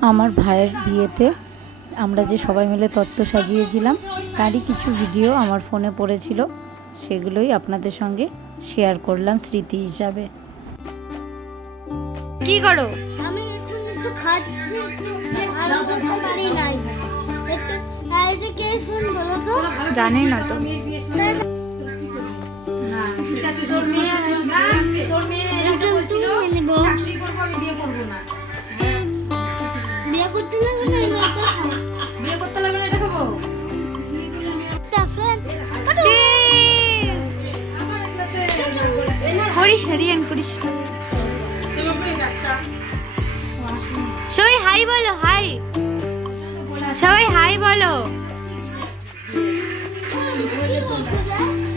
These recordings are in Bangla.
আমার ভাইয়ের বিয়েতে আমরা যে সবাই মিলে তত্ত্ব সাজিয়েছিলাম তারই কিছু ভিডিও আমার ফোনে পড়েছিল। সেগুলোই আপনাদের সঙ্গে শেয়ার করলাম স্মৃতি হিসাবে। কি করো? আমি এখন একটু খাচ্ছি আর বলতে পারি নাই। একটু কে শুন বলো তো। জানি না তো। একটু তুমি করতে যাবে না বিয়ে করতে লাগবে না এটা খাব করিস সবাই হাই বলো, হাই। সবাই হাই বলো।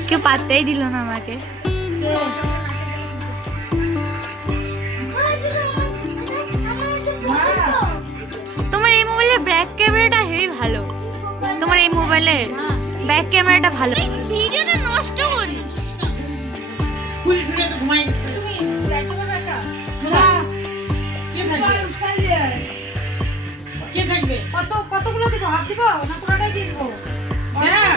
কেউ পাত্তাই দিল না আমাকে। ব্যাক ক্যামেরাটা হেভি ভালো। তোমার এই মোবাইলের ব্যাক ক্যামেরাটা ভালো। ভিডিওটা নষ্ট করিস। কে থাকবে? কত কতগুলো দিব? হাত দিব? না পুরোটাই দিয়ে দিব? হ্যাঁ।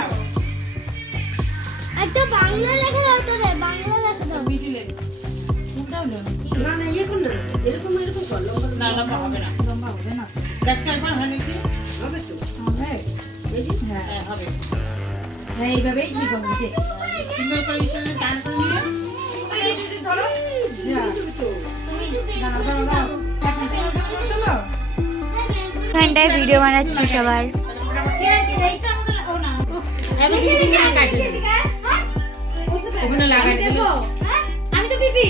একটা বাংলা লেখা দাও তো রে বাংলা লেখা দাও। মিডিলে না না ইয়ে করলে এরকম এরকম কর লম্বা না লম্বা হবে না। লম্বা হবে না। একবার হবে। হ্যাঁ এইভাবেই সুন্দর করে টান করে নিয়ে যদি ধরো। ভিডিও বানাচ্ছি সবার। আমি ওখানে লাগাই দেবো। আমি তো পিপি।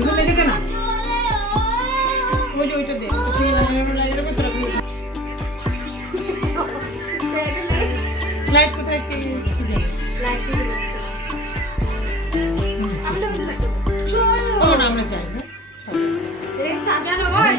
জীবন দেখে দে না। ওই যে ওইটা দে ওটা তোরা লাইট কোথায় কি লাইট আমরা চাই না সাজানো ওই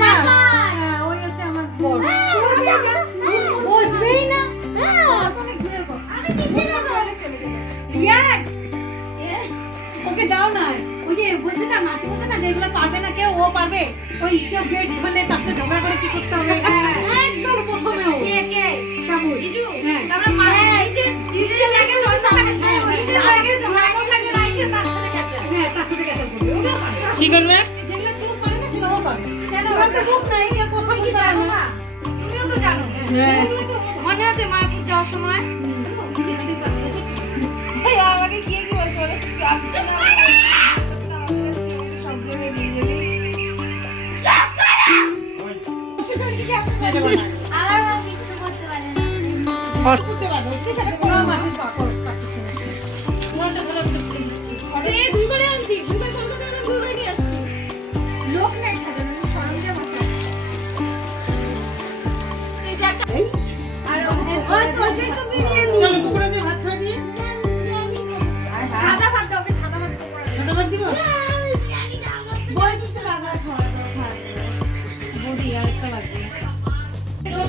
না ওই না না যে পারবে না, কেউ ও পারবে। ওই কেউ গেট খুলে তার সাথে ঝগড়া করে কি করতে হবে? কেন ওর তো মুখ নাই কোথায় কি জানো না তুমিও তো জানো। মনে আছে আমাকে কি কি বলছো করতে পারবে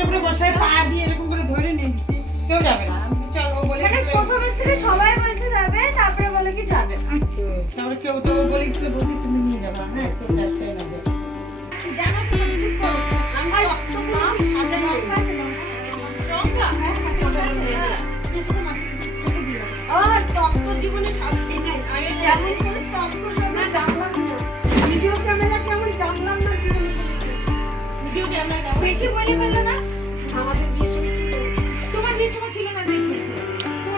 একটা উপরে বসায় পা দিয়ে এরকম করে ধরে নিয়েছি কেউ যাবে না। আমি চল বলে প্রথমের থেকে সবাই বলছে যাবে তারপরে বলে কি যাবে না। তারপরে কেউ তো বলে গেছিল বলছি তুমি নিয়ে যাবা হ্যাঁ।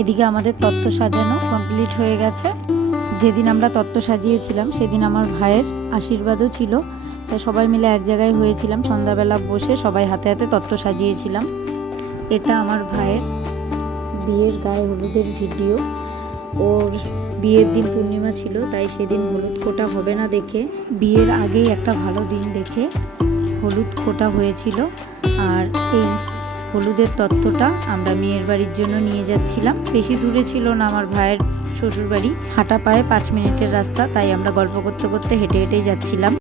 এদিকে আমাদের তত্ত্ব সাজানো কমপ্লিট হয়ে গেছে। যেদিন আমরা তত্ত্ব সাজিয়েছিলাম, সেদিন আমার ভাইয়ের আশীর্বাদও ছিল। তাই সবাই মিলে এক জায়গায় হয়েছিলাম, সন্ধ্যাবেলা বসে সবাই হাতে হাতে তত্ত্ব সাজিয়েছিলাম। এটা আমার ভাইয়ের বিয়ের গায়ে হলুদের ভিডিও। ওর বিয়ের দিন পূর্ণিমা ছিল, তাই সেদিন হলুদ কোটা হবে না দেখে, বিয়ের আগেই একটা ভালো দিন দেখে হলুদ কোটা হয়েছিল। আর এই হলুদের তত্ত্বটা আমরা মেয়ের বাড়ির জন্য নিয়ে যাচ্ছিলাম। বেশি দূরে ছিল না আমার ভাইয়ের শ্বশুরবাড়ি। হাঁটা পায়ে পাঁচ মিনিটের রাস্তা, তাই আমরা গল্প করতে করতে হেঁটে হেঁটেই যাচ্ছিলাম।